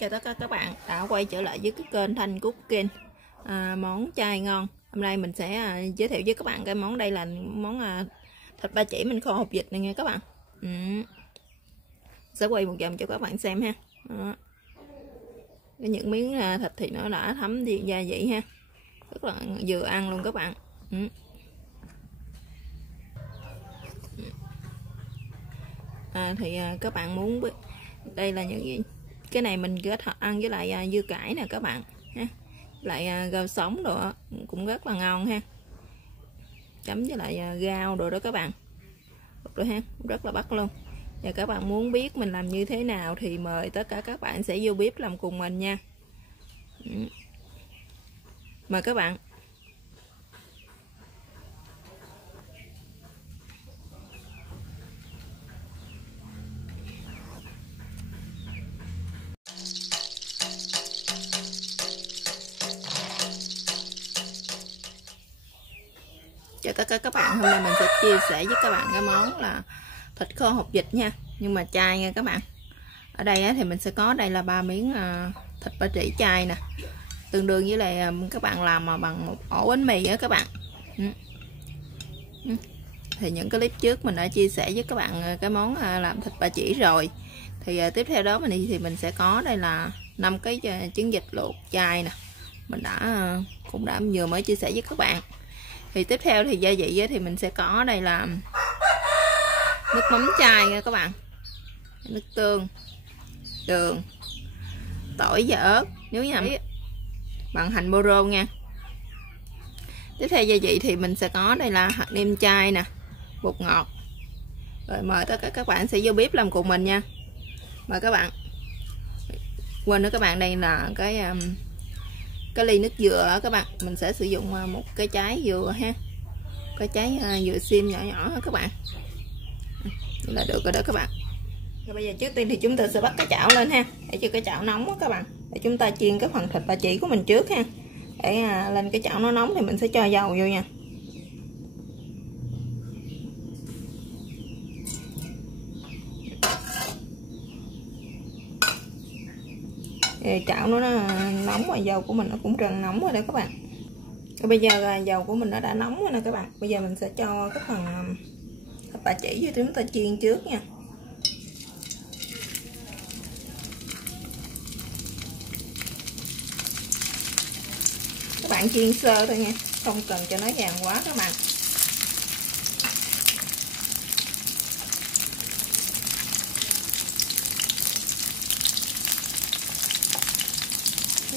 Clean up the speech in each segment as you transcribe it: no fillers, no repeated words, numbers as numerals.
Chào tất cả các bạn đã quay trở lại với cái kênh Thanh Cooking. Món chay ngon. Hôm nay mình sẽ giới thiệu với các bạn cái món đây là món thịt ba chỉ mình kho hột vịt này nha các bạn. Sẽ quay một vòng cho các bạn xem ha. Đó. Những miếng thịt thì nó đã thấm đi gia vị ha, rất là vừa ăn luôn các bạn. Các bạn muốn biết đây là những gì? Cái này mình kết hợp ăn với lại dưa cải nè các bạn ha, lại rau sống đồ cũng rất là ngon ha, chấm với lại rau đồ đó các bạn, rồi ha, rất là bắt luôn. Và các bạn muốn biết mình làm như thế nào thì mời tất cả các bạn sẽ vô bếp làm cùng mình nha. Mời các bạn. Chào tất cả các bạn, hôm nay mình sẽ chia sẻ với các bạn cái món là thịt kho hột vịt nha, nhưng mà chay nha các bạn. Ở đây thì mình sẽ có đây là 3 miếng thịt ba chỉ chay nè, tương đương với lại các bạn làm mà bằng một ổ bánh mì á các bạn. Thì những cái clip trước mình đã chia sẻ với các bạn cái món làm thịt ba chỉ rồi. Thì tiếp theo đó mình sẽ có đây là 5 cái trứng vịt luộc chay nè, mình cũng đã vừa mới chia sẻ với các bạn. Thì tiếp theo thì gia vị thì mình sẽ có đây là nước mắm chay nha các bạn, nước tương, đường, tỏi và ớt nếu như bằng hành bô rô nha. Tiếp theo gia vị thì mình sẽ có đây là hạt nêm chay nè, bột ngọt. Rồi mời tất cả các bạn sẽ vô bếp làm cùng mình nha. Mời các bạn. Quên nữa các bạn, đây là cái ly nước dừa các bạn, mình sẽ sử dụng một cái trái dừa ha, cái trái dừa xiêm nhỏ nhỏ các bạn, vậy là được rồi đó các bạn. Rồi bây giờ trước tiên thì chúng ta sẽ bắt cái chảo lên ha, để cho cái chảo nóng đó các bạn, để chúng ta chiên cái phần thịt ba chỉ của mình trước ha. Để lên cái chảo nó nóng thì mình sẽ cho dầu vô nha. Chảo nó nóng rồi, dầu của mình nó cũng trần nóng rồi đó các bạn. Rồi bây giờ dầu của mình nó đã nóng rồi nè các bạn. Bây giờ mình sẽ cho cái phần thịt ba chỉ cho chúng ta chiên trước nha. Các bạn chiên sơ thôi nha, không cần cho nó vàng quá các bạn.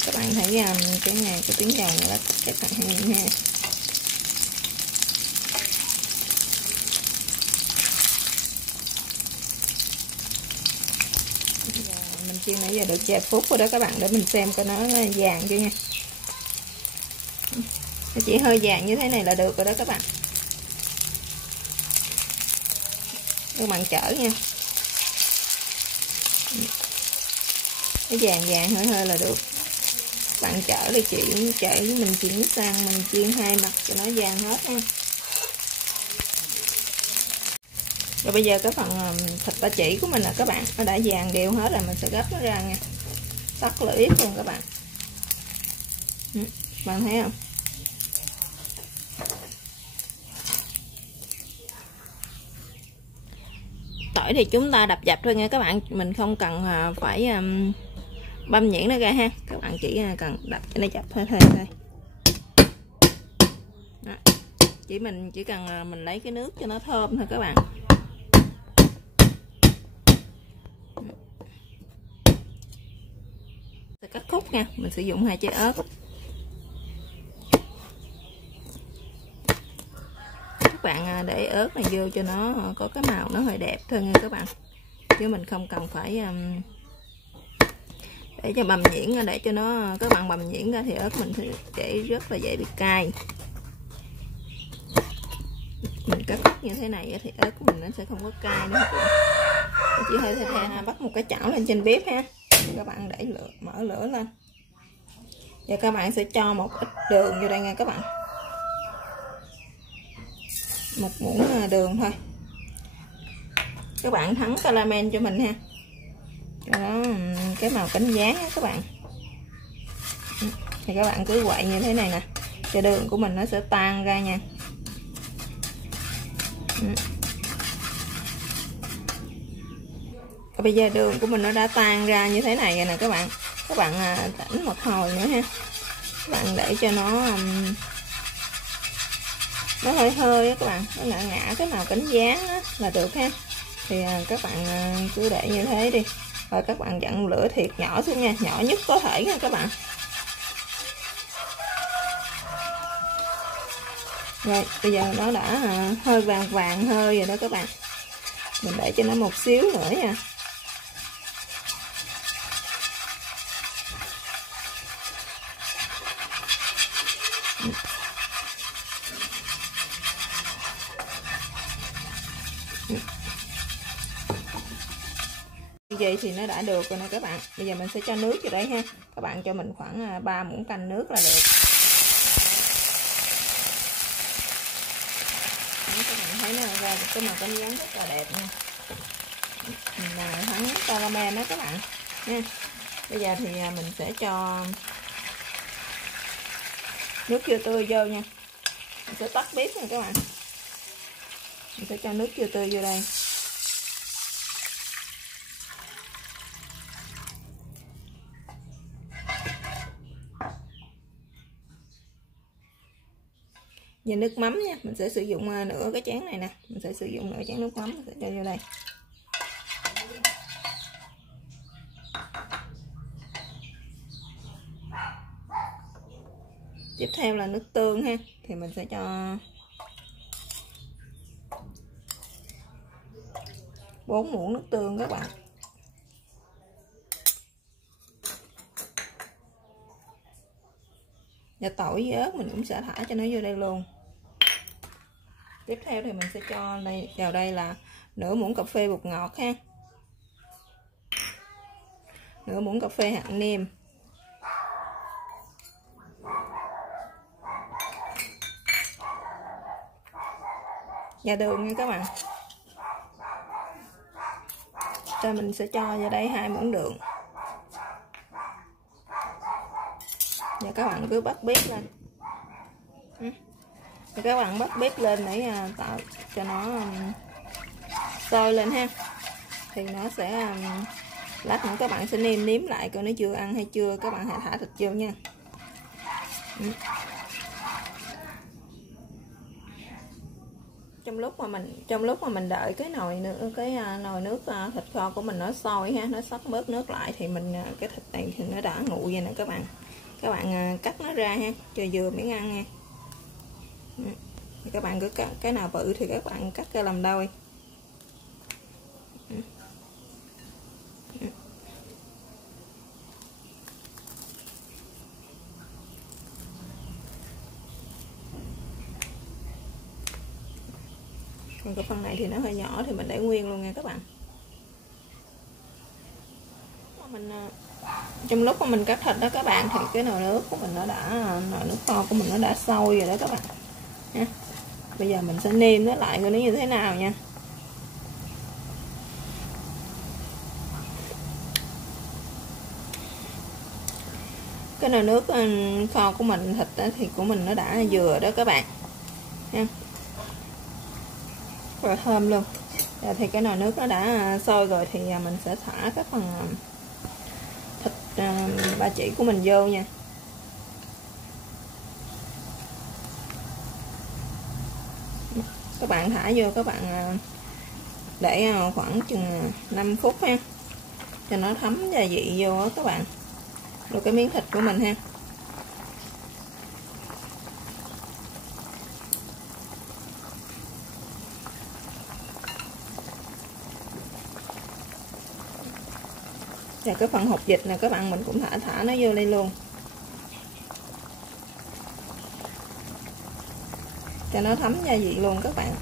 Các bạn thấy cái tiếng dầu này là rất là hay ha. Mình chiên nãy giờ được vài phút rồi đó các bạn, để mình xem coi nó vàng chưa nha. Nó chỉ hơi vàng như thế này là được rồi đó các bạn. Các bạn chở nha, cái vàng hơi là được. Bạn chở đi mình chuyển sang mình chiên hai mặt cho nó vàng hết ha. Rồi bây giờ cái phần thịt ba chỉ của mình là các bạn, nó đã vàng đều hết rồi, mình sẽ gấp nó ra nha, tắt lửa ít luôn các bạn. Bạn thấy không? Tỏi thì chúng ta đập dập thôi nha các bạn, mình không cần phải băm nhuyễn nó ra ha, các bạn chỉ cần đập cho nó dập thôi. Đó. Mình chỉ cần mình lấy cái nước cho nó thơm thôi các bạn. Sẽ cắt khúc nha, mình sử dụng 2 trái ớt. Các bạn để ớt này vô cho nó có cái màu nó hơi đẹp thôi nha các bạn, chứ mình không cần phải để cho bằm nhuyễn ra, để cho nó các bạn bằm nhuyễn ra thì ớt mình sẽ rất là dễ bị cay. Mình cắt như thế này thì ớt của mình nó sẽ không có cay nữa. Chỉ hơi bắt một cái chảo lên trên bếp ha, các bạn để mở lửa lên. Và các bạn sẽ cho một ít đường vô đây nha các bạn, 1 muỗng đường thôi. Các bạn thắng caramel cho mình ha, cho nó cái màu cánh gián á các bạn. Thì các bạn cứ quậy như thế này nè cho đường của mình nó sẽ tan ra nha. Bây giờ đường của mình nó đã tan ra như thế này rồi nè các bạn. Các bạn tĩnh một hồi nữa ha. Các bạn để cho nó hơi hơi á các bạn, nó ngã ngã cái màu cánh gián á là được ha. Thì các bạn cứ để như thế đi. Rồi các bạn dặn lửa thiệt nhỏ xuống nha, nhỏ nhất có thể nha các bạn. Rồi bây giờ nó đã hơi vàng vàng hơi rồi đó các bạn. Mình để cho nó một xíu nữa nha. Như vậy thì nó đã được rồi nè các bạn. Bây giờ mình sẽ cho nước vào đây ha. Các bạn cho mình khoảng 3 muỗng canh nước là được. Các bạn thấy nó ra được cái màu cánh gián rất là đẹp nha. Là thắng caramel đó các bạn nha. Bây giờ thì mình sẽ cho nước dưa tươi vô nha. Mình sẽ tắt bếp nha các bạn. Mình sẽ cho nước dưa tươi vô đây. Và nước mắm nha, mình sẽ sử dụng nửa cái chén này nè, mình sẽ sử dụng nửa chén nước mắm, mình sẽ cho vô đây. Tiếp theo là nước tương ha, thì mình sẽ cho 4 muỗng nước tương các bạn. Và tỏi với ớt mình cũng sẽ thả cho nó vô đây luôn. Tiếp theo thì mình sẽ cho vào đây là nửa muỗng cà phê bột ngọt ha, nửa muỗng cà phê hạt nêm, và đường nha các bạn. Rồi mình sẽ cho vào đây 2 muỗng đường. Và các bạn cứ bắt bếp lên. Và các bạn bắt bếp lên để tạo cho nó sôi lên ha. Thì nó sẽ lát nữa các bạn sẽ nêm lại coi nó chưa ăn hay chưa, các bạn hãy thả thịt vô nha. Trong lúc mà mình đợi cái nồi nước thịt kho của mình nó sôi ha, nó xóc bớt nước lại thì cái thịt này thì nó đã nguội vậy nè các bạn. Các bạn cắt nó ra ha, cho vừa miếng ăn nha. Các bạn cứ cắt cái nào bự thì các bạn cắt ra làm đôi. Còn cái phần này thì nó hơi nhỏ thì mình để nguyên luôn nha các bạn. Trong lúc mà mình cắt thịt đó các bạn thì cái nồi nước kho của mình nó đã sôi rồi đó các bạn nha. Bây giờ mình sẽ nêm nó lại coi nó như thế nào nha. Cái nồi nước kho của mình thịt thì của mình nó đã vừa đó các bạn nha, rồi thơm luôn. Rồi thì cái nồi nước nó đã sôi rồi thì mình sẽ thả các phần thịt ba chỉ của mình vô nha. Các bạn thả vô, các bạn để khoảng chừng 5 phút ha, cho nó thấm gia vị vô đó các bạn, rồi cái miếng thịt của mình ha. Và cái phần hột vịt này các bạn mình cũng thả nó vô đây luôn, cho nó thấm gia vị luôn các bạn.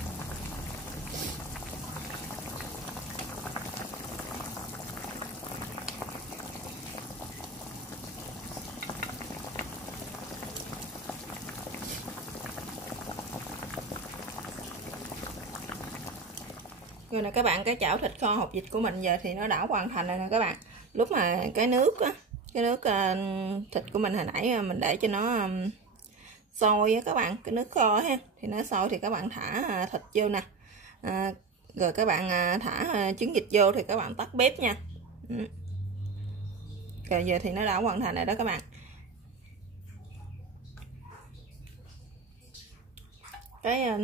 Rồi nè các bạn, cái chảo thịt kho hột vịt của mình giờ thì nó đã hoàn thành rồi nè các bạn. lúc mà cái nước thịt của mình hồi nãy mình để cho nó sôi á các bạn, cái nước kho ha, thì nó sôi thì các bạn thả thịt vô nè, rồi các bạn thả trứng vịt vô thì các bạn tắt bếp nha. Rồi giờ thì nó đã hoàn thành rồi đó các bạn. Cái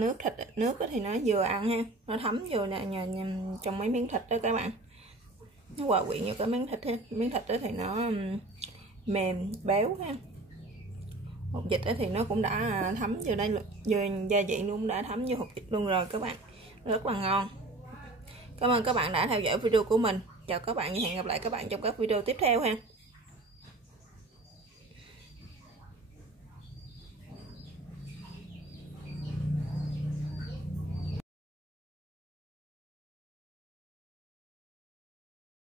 nước thì nó vừa ăn ha, nó thấm vô trong mấy miếng thịt đó các bạn, nó hòa quyện vô cái miếng thịt ha. Miếng thịt đó thì nó mềm béo ha. Hột vịt đó thì nó cũng đã thấm vô đây, vô gia vị nó cũng đã thấm vô hột vịt luôn rồi các bạn, rất là ngon. Cảm ơn các bạn đã theo dõi video của mình. Chào các bạn và hẹn gặp lại các bạn trong các video tiếp theo ha.